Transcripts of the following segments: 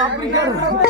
Africa.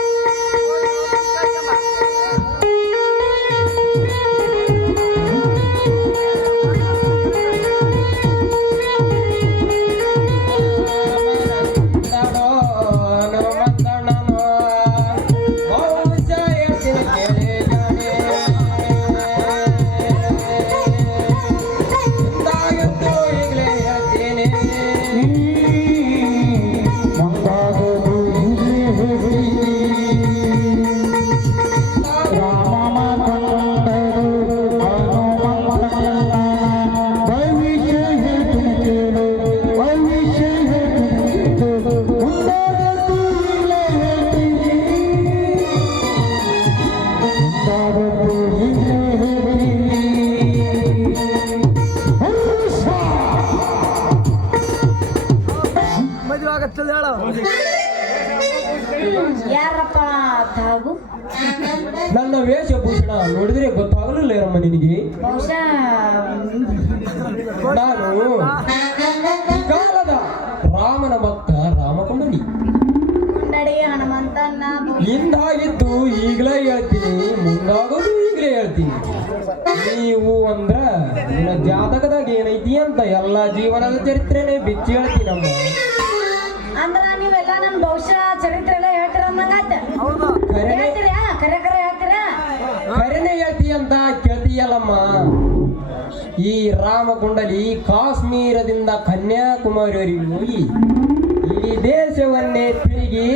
ಹೇಳ್ತೀನಿ ಮುಂದಾಗೋದು ಈಗಲೇ ಹೇಳ್ತೀನಿ. ನೀವು ಅಂದ್ರ ನಿನ್ನ ಜಾತಕದಾಗ ಏನೈತಿ ಅಂತ ಎಲ್ಲಾ ಜೀವನದ ಚರಿತ್ರೆನೇ ಬಿಚ್ಚಿ ಹೇಳ್ತೀನಮ್ಮ. ಅಂದ್ರ ನೀವೆಲ್ಲ ನನ್ ಬಹುಶಃ ಚರಿತ್ರೆ ಎಲ್ಲ ಹೇಳ್ತೀರ ಅಂದಂಗಾಯ್ತ ಹೇಳ್ತೀರಾ? ಕರೆ ಕರೆ ಹೇಳ್ತೀರಾ? ಖರೇನೆ ಹೇಳ್ತಿ ಅಂತ ಕೇಳ್ತೀಯಲ್ಲಮ್ಮ. ಈ ರಾಮಕುಂಡಲಿ ಕಾಶ್ಮೀರದಿಂದ ಕನ್ಯಾಕುಮಾರಿಯವರಿಗೆ ಹೋಗಿ ಈ ದೇಶವನ್ನೇ ತಿರುಗಿ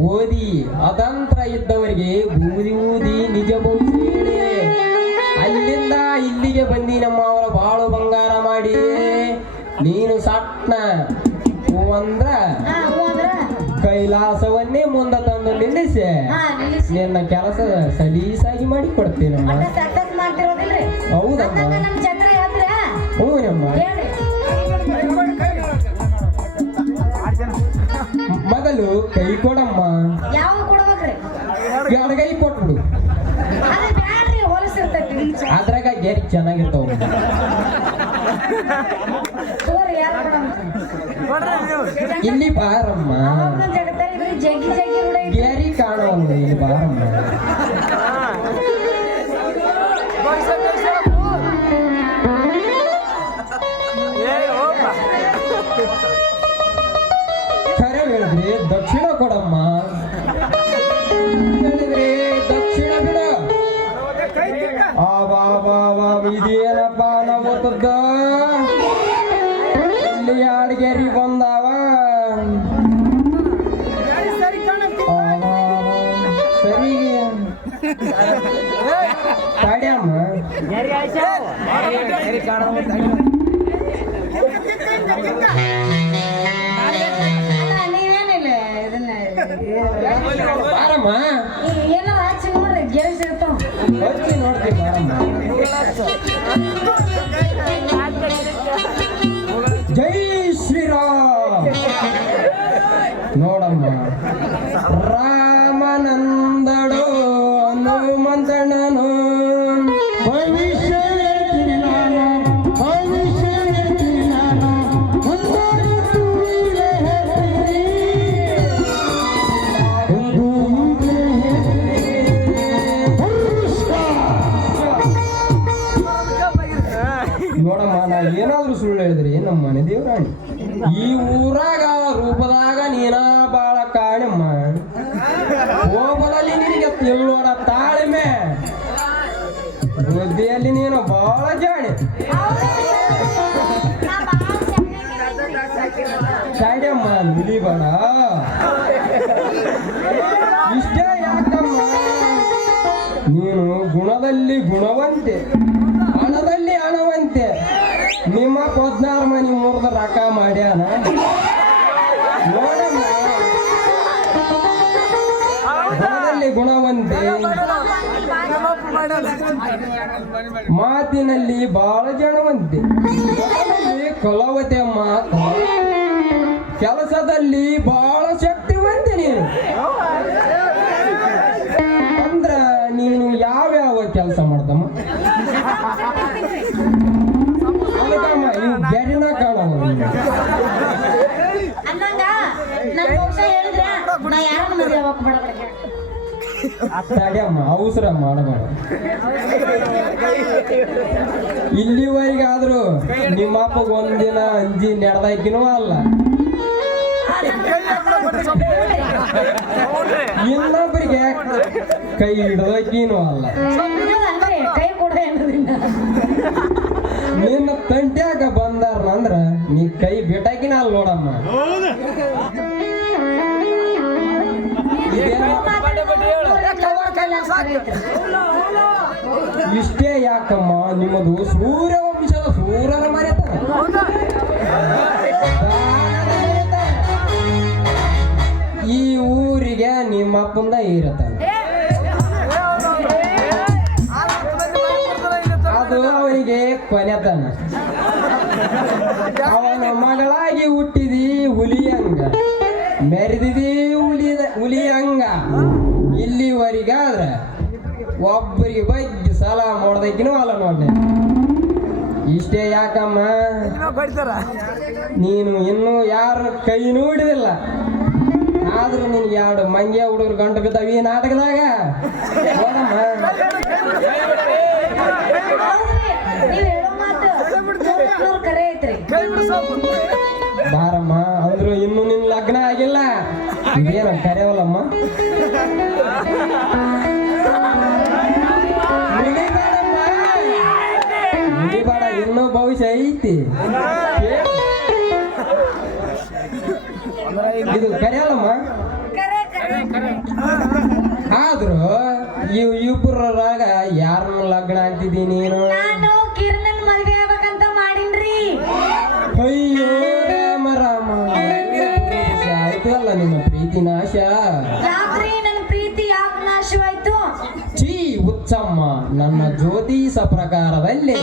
ಓದಿ ಅತಂತ್ರ ಇದ್ದವರಿಗೆ ಭೂಮಿ ಊದಿ ನಿಜ ಭವಿಷ್ಯ ಅಲ್ಲಿಂದ ಇಲ್ಲಿಗೆ ಬಂದಿ ನಮ್ಮ ಅವರ ಬಾಳು ಬಂಗಾರ ಮಾಡಿ. ನೀನು ಸಟ್ನ ಅಂದ್ರ ಹ್ಞೂ ಕೈಲಾಸವನ್ನೇ ಮುಂದೆ ತಂದು ನಿಲ್ಲಿಸಿ. ನಿನ್ನ ಕೆಲಸ ಸಲೀಸಾಗಿ ಮಾಡಿ ಕೊಡ್ತೀನಮ್ಮ ಹೌದಮ್ಮ ಸಕ್ಸಸ್ ಮಾಡ್ತಿರೋದಿಲ್ರಿ? ಹೌದಮ್ಮ. ಅಂದಂಗ ನಮ್ ಮೊದಲು ಕೈ ಕೊಡಮ್ಮ. ಯಾವ ಕೊಡ್ಬೇಕ್ರಿ? ಎಡಗೈ ಕೊಟ್ಬಿಡು. ಅದು ಬ್ಯಾಡ್ರಿ ಹೊಲಸಿರ್ತೈತಿ ಅದ್ರಾಗ ಗೆರಿ ಚೆನ್ನಾಗಿರ್ತಾವ. ತೋರಿ ಯಾರು ಇಲ್ಲಿ ಬಾರಮ್ಮ. ಗೇರಿ ಜಗ್ಗಿ ಜಗ್ಗಿ ಕಾಣವಲ್ಲ ಇಲ್ಲಿ ಬಾರಮ್ಮ. ಹೇಳಿದ್ರಿ ದಕ್ಷಿಣ ಕೊಡಮ್ಮ ಹೇಳಿದ್ರಿ ದಕ್ಷಿಣ ಬಿಡ ಆ ಬಾ ಬಾ ಬಾ ಇದೇನಪ್ಪ ಇಲ್ಲಿ ಅಡ್ಗೆರಿ ಬಂದಾವ ಸರಿ ತಡ್ಯಮ್ಮ ಬಾರಮ್ಮ ಏನಾರ ಹಚ್ಚಿ ನೋಡ್ರಿ ಗೆರೆ ಸಿಗ್ತಾವ ಹಚ್ಚಿ ನೋಡ್ತೀನಿ ಹೋಗಲಲ್ಲಿ ನಿನಗೆ ತಿಳುವಡ ತಾಳ್ಮೆ. ಬುದ್ಧಿಯಲ್ಲಿ ನೀನು ಬಹಳ ಜಾಣೆ. ಕಾಯ್ದಮ್ಮ ನಿಲಿಬೇಡ. ಇಷ್ಟೇ ಯಾಕಮ್ಮ? ನೀನು ಗುಣದಲ್ಲಿ ಗುಣವಂತೆ, ಹಣದಲ್ಲಿ ಹಣವಂತೆ. ನಿಮ್ಮ ಪದ್ನಾರು ಮನೆ ಮುರಿದ ರಕ ಮಾಡ್ಯಾನ? ಗುಣವಂತೆ. ಮಾತಿನಲ್ಲಿ ಬಾಳ ಜನವಂತೆ. ಕೊಲವತೆ ಮಾತು. ಕೆಲಸದಲ್ಲಿ ಬಹಳ ಶಕ್ತಿವಂತೆ ನೀನು. ತಡಿಯಮ್ಮ ಅವಸರ ಮಾಡಬೇಡ ಇಲ್ಲಿವರೆಗಾದ್ರೂ ನಿಮ್ಮ ಅಪ್ಪಗೆ ಒಂದಿನ ಅಂಜಿ ನಡೆದಾಕಿನೂ ಅಲ್ಲ. ಇನ್ನೊಬ್ಬರಿಗೆ ಕೈ ಹಿಡ್ದಾಕಿನೂ ಅಲ್ಲ. ನಿನ್ನ ತಂಟ್ಯಾಗ ಬಂದಾರ ಅಂದ್ರ ನೀ ಕೈ ಬಿಟ್ಟಾಕಿನ ಅಲ್ಲ ನೋಡಮ್ಮ. ಇದೇನೋ ಇಷ್ಟೇ ಯಾಕಮ್ಮ? ನಿಮ್ಮದು ಸೂರ್ಯವಂಶದ ಮರೆತ ಮರೆತನ ಈ ಊರಿಗೆ ನಿಮ್ಮ ಅಪ್ಪಂದ ಇರತ್ತ ಅದು ಅವರಿಗೆ ಕೊನೆತನ ಅವನ ಮಗಳಾಗಿ ಹುಟ್ಟಿದಿ ಹುಲಿಯಂಗ. ಮೆರೆದಿದಿ ಹುಲಿದ ಹುಲಿಯಂಗ. ಇಲ್ಲಿವರೆಗಾದ್ರೆ ಒಬ್ಬರಿಗೆ ಬಗ್ಗೆ ಸಾಲ ಮಾಡ್ದಕ್ಕಿನೂ ಅಲ್ಲ ನೋಡ್ನೆ ಇಷ್ಟೇ ಯಾಕಮ್ಮ? ನೀನು ಇನ್ನೂ ಯಾರ ಕೈ ನೋಡಿದಿಲ್ಲ. ಆದ್ರೂ ನಿನ್ಗೆ ಎರಡು ಮಂಗ್ಯ ಹುಡುಗರು ಗಂಟು ಬಿದ್ದಾವ ಈ ನಾಟಕದಾಗ. ಬಾರಮ್ಮ ಅಂದ್ರು ಇನ್ನು ನಿನ್ ಲಗ್ನ ಆಗಿಲ್ಲ. ಇದೇನ ಕರೆಯವಲ್ಲಮ್ಮ ಭವಿಷ್ಯ ಐತಿ. ಇದು ಕರೆಯಲ್ಲಮ್ಮ ಕರೆ ಕರೆ ಆದ್ರೂ ಇವ್ ಇಬ್ಬರಾಗ ಯಾರನ್ನ ಲಗ್ನ ಆಗ್ತಿದಿ ನೀನು? ಅಯ್ಯೋ ರಾಮ ನಿಮ್ಮ ಪ್ರೀತಿ ನಾಶ. ಚೀ ಉಚ್ಚಮ್ಮ ನನ್ನ ಜ್ಯೋತಿಷ ಪ್ರಕಾರದಲ್ಲಿ.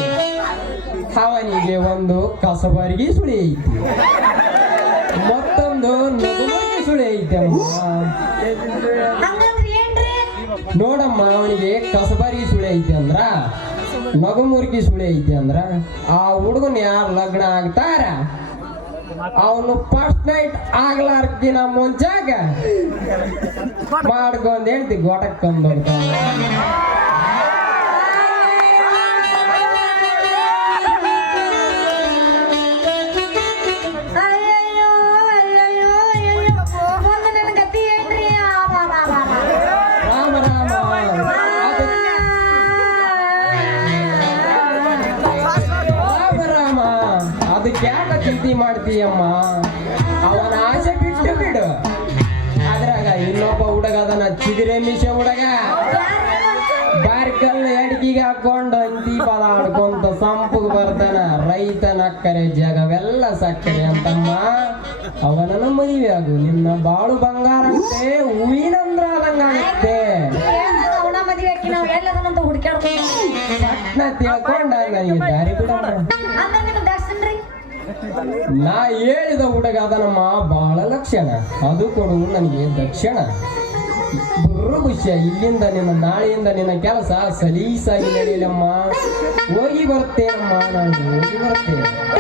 ಒಂದು ಕಸಬರಿಗೆ ಸುಳಿ ಐತಿ ಮತ್ತೊಂದು ನಗುಮಗಿ ಸುಳಿ ಐತಿ ನೋಡಮ್ಮ ಅವನಿಗೆ ಕಸಬಾರಿಗೆ ಸುಳಿ ಐತಿ ಅಂದ್ರ ನಗುಮುರ್ಗಿ ಸುಳಿ ಐತಿ ಅಂದ್ರ ಆ ಹುಡುಗನ್ ಯಾರು ಲಗ್ನ ಆಗ್ತಾರ? ಅವನು ಫಸ್ಟ್ ನೈಟ್ ಆಗ್ಲಾರ್ದಿನ ಮುಂಚಾಗ ಮಾಡ್ಕೊಂಡ್ ಹೇಳ್ತಿ ಗೋಟಕ್ಕಂದ್ ಹೋಗ್ತಾನ. ಮಾಡ್ತೀಯಮ್ಮ? ಅವನ ಆಸೆ ಬಿಟ್ಟು ಬಿಡು. ಅದ್ರಾಗ ಇನ್ನೊಬ್ಬ ಹುಡುಗ ಅದನ್ನ ಚಿದಿರೆ ಮಿಷ ಹುಡುಗ. ಬಾರ್ಕಲ್ ಎಡ್ಕಿಗೆ ಹಾಕೊಂಡು ಅಂತಿ ಪದ ಆಡ್ಕೊಂತ ಸಂಪುಗ್ ಬರ್ತಾನ. ರೈತನ ಅಕ್ಕರೆ ಜಗವೆಲ್ಲ ಸಕ್ಕರೆ ಅಂತಮ್ಮ. ಅವನನ್ನ ಮದುವೆ ಆಗು. ನಿನ್ನ ಬಾಳು ಬಂಗಾರ ಹೂವಿನಂದ್ರ ಹುಡುಕ್ಯಾಡ್ಕೊಂಡು ಪಟ್ನ ತಿಳ್ಕೊಂಡ ನನಗೆ ದಾರಿ ದರ್ಶನ್ರಿ ನಾ ಹೇಳಿದ ಹುಡುಗ ಅದನಮ್ಮ ಬಹಳ ಲಕ್ಷಣ. ಅದು ಕೊಡು ನನಗೆ ದಕ್ಷಿಣ. ಬುರ್ರುಗುಷ್ಯ ಇಲ್ಲಿಂದ ನಿನ್ನ, ನಾಳೆಯಿಂದ ನಿನ್ನ ಕೆಲಸ ಸಲೀಸಾಗಿ ನಡೆಯಲಮ್ಮ. ಹೋಗಿ ಬರ್ತೇನಮ್ಮ ನಾನು ಹೋಗಿ ಬರ್ತೇನೆ.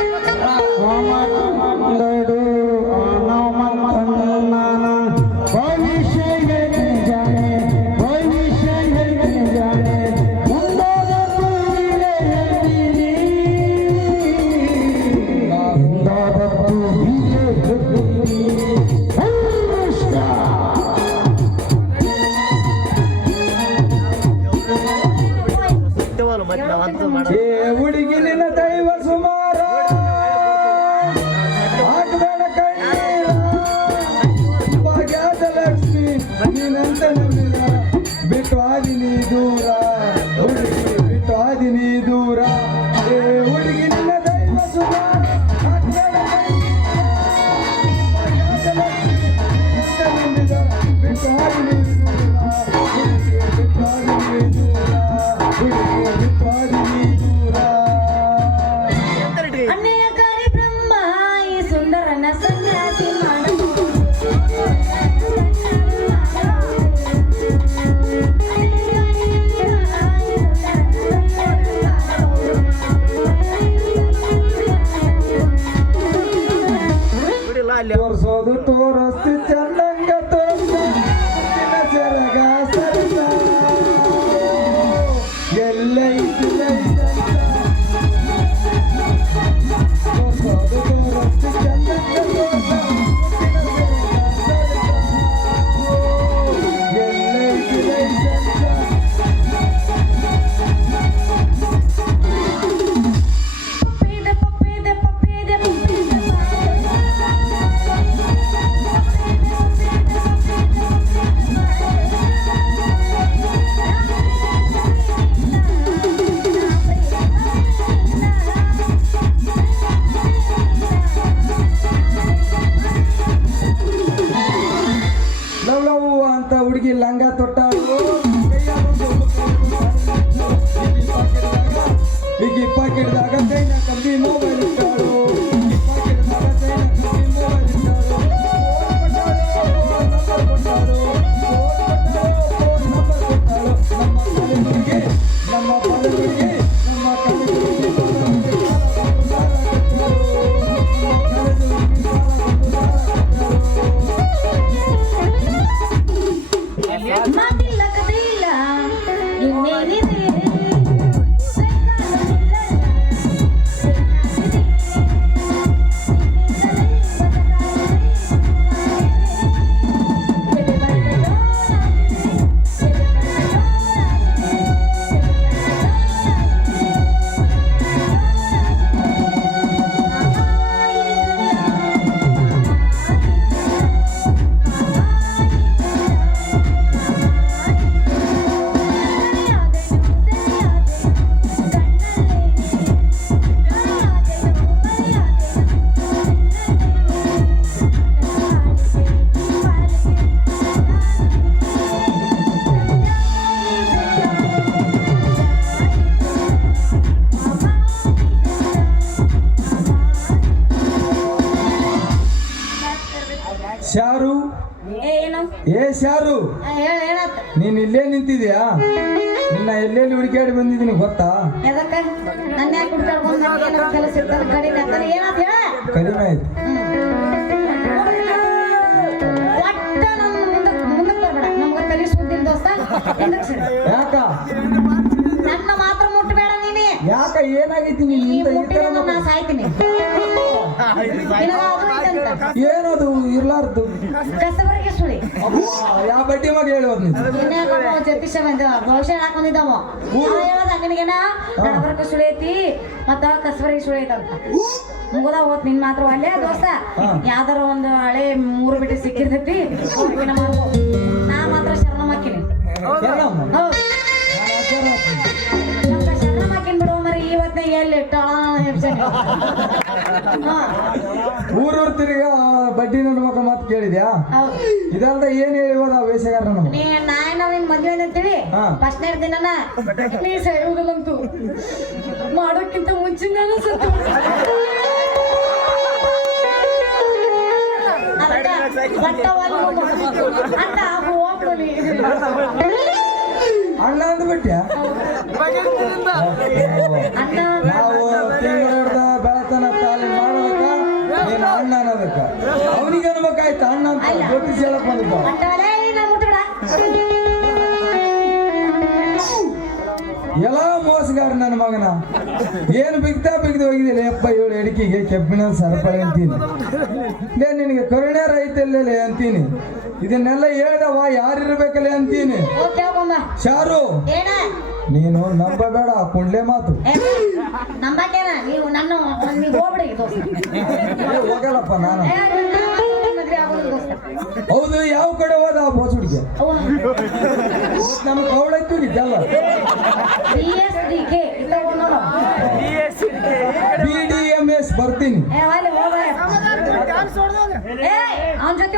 ಶಾರು? ಏ ಶಾರು? ನೀನ್ ಇಲ್ಲೇ ನಿಂತಿದ್ಯಾ? ನಿನ್ನ ಎಲ್ಲೆಲ್ಲಿ ಹುಡುಕಾಡಿ ಬಂದಿದ್ದೀನಿ ಗೊತ್ತಾ? ಯಾಕೆ ಕಡಿಮೆ ಆಯ್ತು. ಒಟ್ಟ ಯಾಕ ಏನಾಗೈತಿ ನಾ ಸಾಯ್ತೀನಿ. ಏನದು ಇರ್ಲಾರ್ದು? ಕಸಬರಿಗೆ ಸುಳಿ. ಯಾವ ಬಡ್ಡಿ ಮಗ ಹೇಳೋದ್ ಬಂದ ನಡಬರ್ಕ ಸುಳಿ ಐತಿ ಮತ್ತ ಕಸಬರಿಗೆ ಸುಳಿ ಐತಂತ ಮುಗದ ಹೋತ್ ನಿನ್ ಮಾತ್ರ ಅಲ್ಲೇ ದೋಸ್ತ. ಯಾವ್ದಾರ ಒಂದು ಹಳೆ ಮೂರು ಬಿಟ್ಟು ಸಿಕ್ಕಿರ್ತೈತಿ ನಾ ಮಾತ್ರ ಶರಣ ಹಾಕಿನಿ. ಹೌದು. ಇವತ್ತೇ ಎಲ್ಲಿ ಊರೂರ್ ತಿರ್ಗ ಬಡ್ಡಿ ನನ್ನ ಮಗ ಮಾತು ಕೇಳಿದ್ಯಾ? ಇದಲ್ದ ಏನ್ ಹೇಳಿವದ ವೇಷಗಾರ ನೀ ನಾಯಿ ನಾವಿನ್ ಮದ್ವೆ ಅಂತೇಳಿ ಫಸ್ಟ್ ನೇರ್ ದಿನನ ನೀ ಸೇರುವುದಿಲ್ಲಂತೂ ಮಾಡೋಕ್ಕಿಂತ ಮುಂಚಿನ ನಾನು ಸತ್ತು ಅಂತ ಬಟ್ಟವಾಗಿ ನಾವು ತಿಂಗಳ ಹಿಡ್ದ ಬೆಳತನ ತಾಲಿ ಮಾಡೋದಕ್ಕ ನೀನ್ ಅಣ್ಣ ಅನ್ನೋದಕ್ಕ ಅವನಿಗೆ ಅನ್ಬೇಕಾಯ್ತು ಅಣ್ಣ ಅಂತ. ಜ್ಯೋತಿಷ್ ಹೇಳಕ್ ಬಂದಿದ್ದ. ಎಲ್ಲ ಮೋಸಗಾರ ನನ್ನ ಮಗನ. ಏನು ಬಿಗ್ತಾ ಬಿಗ್ದು ಹೋಗಿದ್ದೀನಿ ಎಪ್ಪ ಏಳು ಎಡಿಕೆಗೆ ಕೆಬ್ಬಿನ ಸರಪಳಿ ಅಂತೀನಿ. ನಿನಗೆ ಕರುಣೆ ರೈತಲ್ಲೇ ಅಂತೀನಿ. ಇದನ್ನೆಲ್ಲ ಹೇಳ್ದವ ಯಾರಿರ್ಬೇಕಲ್ಲೇ ಅಂತೀನಿ? ಶಾರು ನೀನು ನಂಬಬೇಡ ಕುಂಡ್ಲೆ ಮಾತು. ನಂಬಕೇನ ನೀವು ನನ್ನ ಹೋಗಲ್ಲಪ್ಪ ನಾನು. ಹೌದು ಯಾವ ಕಡೆ ಹೋದ ಆ ಬೋಸ್ ಹುಡುಗಿ. ನಮ್ಗೆ ಕವಳೈತು ನೋಡು. ಬಿ ಡಿ ಎಂ ಎಸ್ ಬರ್ತೀನಿ. ಅವ್ನ್ ಜೊತೆ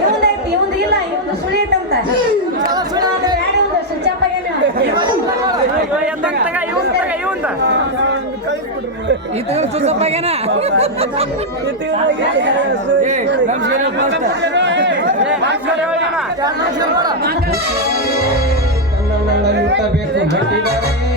ಇವಂದೈತಿ ಇವಂದು ಇಲ್ಲ ಇವಂದು ಸುಳಿ ಐತಂತ ಅದು ಯಾರು ಇವಂದು ಸುಚ್ಚಪ್ಪ ಏನು ಕನ್ನಡ ಮುಟ್ಟಬೇಕು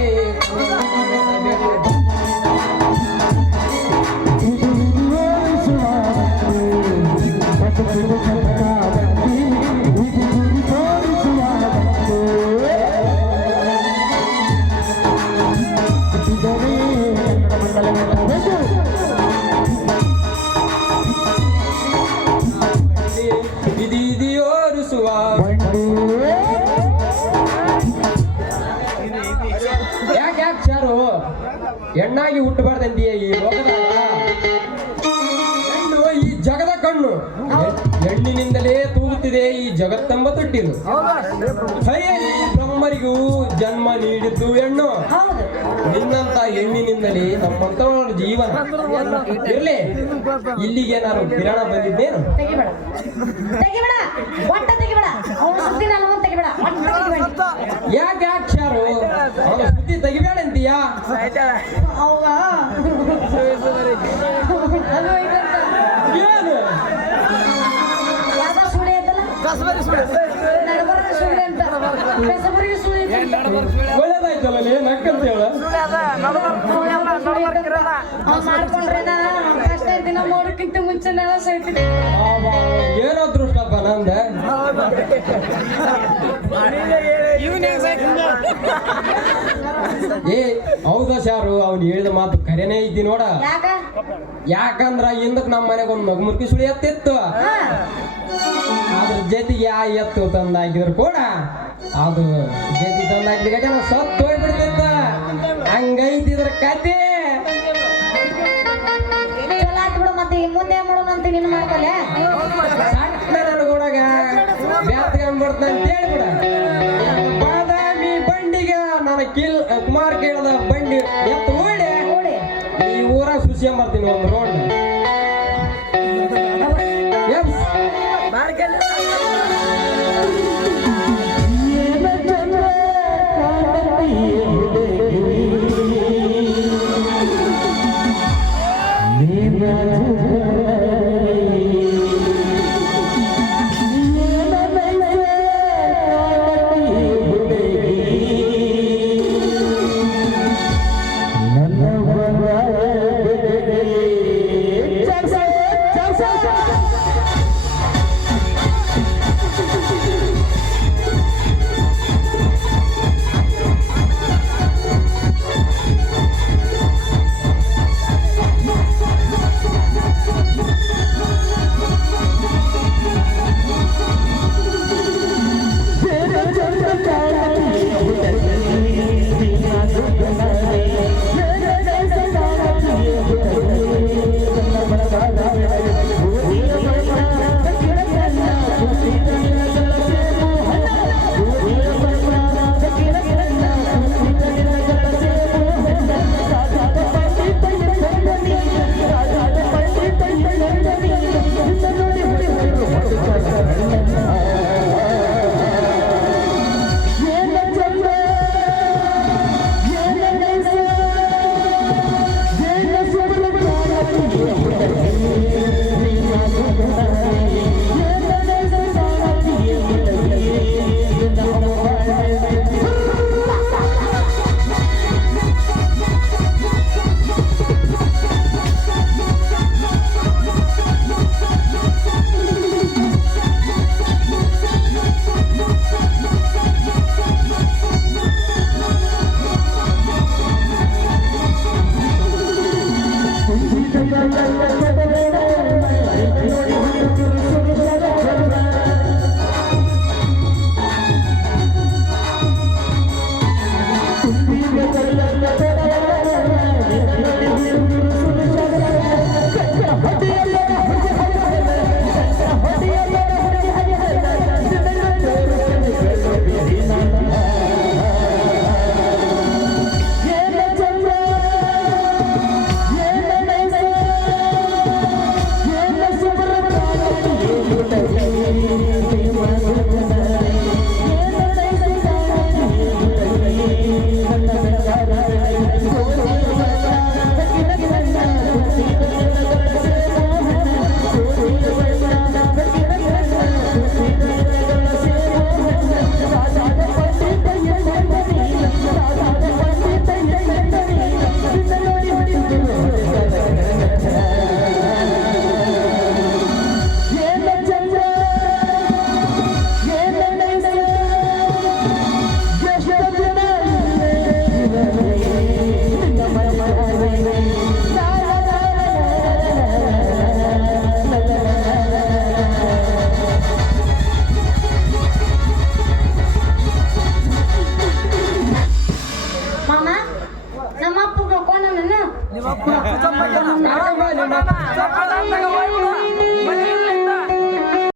ಹೆಣ್ಣಾಗಿ ಹುಟ್ಟಬಾರ್ದಂದಿಯ ಈ ಲೋಕದಾಗ ಹೆಣ್ಣು ಈ ಜಗದ ಕಣ್ಣು. ಹೆಣ್ಣಿನಿಂದಲೇ ತೂಗುತ್ತಿದೆ ಈ ಜಗತ್ತೆಂಬ ತೊಟ್ಟಿಲು. ಹೈಯಲಿ ಬ್ರಹ್ಮರಿಗೂ ಜನ್ಮ ನೀಡಿದ್ದು ಹೆಣ್ಣು. ಹೌದು ನಿನ್ನಂತ ಹೆಣ್ಣಿನಿಂದಲೇ ನಮ್ಮಂತವರ ಜೀವನ. ಇರ್ಲಿ ಇಲ್ಲಿಗೆ ನಾನು ಕಿರಣ ಬಂದಿದ್ದೇನು? ತೆಗಿಬೇಡ. ತೆಗಿಬೇಡ. ಒಟ್ಟ ತೆಗಿಬೇಡ. ಅವನ ಸುದ್ದಿ ನಾನು ತೆಗಿಬೇಡ. ಒಟ್ಟ ತೆಗಿಬೇಡ. ಯಾಕೆ ಅಕ್ಷಾರು ಅವನ ಸುದ್ದಿ ತೆಗಿಬೇಡ ಅಂತೀಯಾ? ಅಲ್ಲ, ನಡ್ಬರ್ಕ್ ಇರಲ್ಲ. ಹೇಳ ಮಾಡ್ಕೊಂಡ್ರೆ ದಿನ ಮಾಡೋಕ್ಕಿಂತ ಮುಂಚೆ ನಾನು ಸೇರ್ತಿದ್ದೆ ಏನೋ ಅದೃಷ್ಟಪ್ಪ ನಂದೆ? ಏ ಹೌದಾ ಶಾರು ಅವ್ನು ಹೇಳಿದ ಮಾತು ಕರೆನೇ ಇದ್ದಿ ನೋಡ. ಯಾಕ? ಯಾಕಂದ್ರ ಹಿಂದಕ್ ನಮ್ಮ ಮನೆಗೆ ಒಂದು ಮಗುಮುರ್ಕಿ ಸುಳಿ ಎತ್ತಿತ್ತು. ಅದ್ರ ಜೊತೆಗೆ ಆ ಎತ್ತು ತಂದು ಹಾಕಿದ್ರು ಕೂಡ. ಅದು ಜೊತೆ ತಂದು ಹಾಕಿದ ಜನ ಸತ್ತು ಹೋಗ್ಬಿಡ್ತಿತ್ತ. ಹಂಗೈತಿದ್ರ ಕತೆ. ಏನ್ ಮಾಡೋಣ ಅಂತ ನೀನು ಮಾಡ್ಕೊಲೆ ಸಣ್ಣ ನನಗೊಳಗ ಬ್ಯಾತ್ಕೊಂಡ್ಬಿಡ್ತ ಅಂತ ಹೇಳ್ಬಿಡ. ಬಾದಾಮಿ ಬಂಡಿಗ ನನ್ನ ಕಿಲ್ ಕುಮಾರ್ ಕೇಳದ ಬಂಡಿ ಎತ್ತ ಓಡಿ. ಈ ಊರಾಗ ಸುಸ್ಕೊಂಬರ್ತೀನಿ ಒಂದು ರೋಡ್.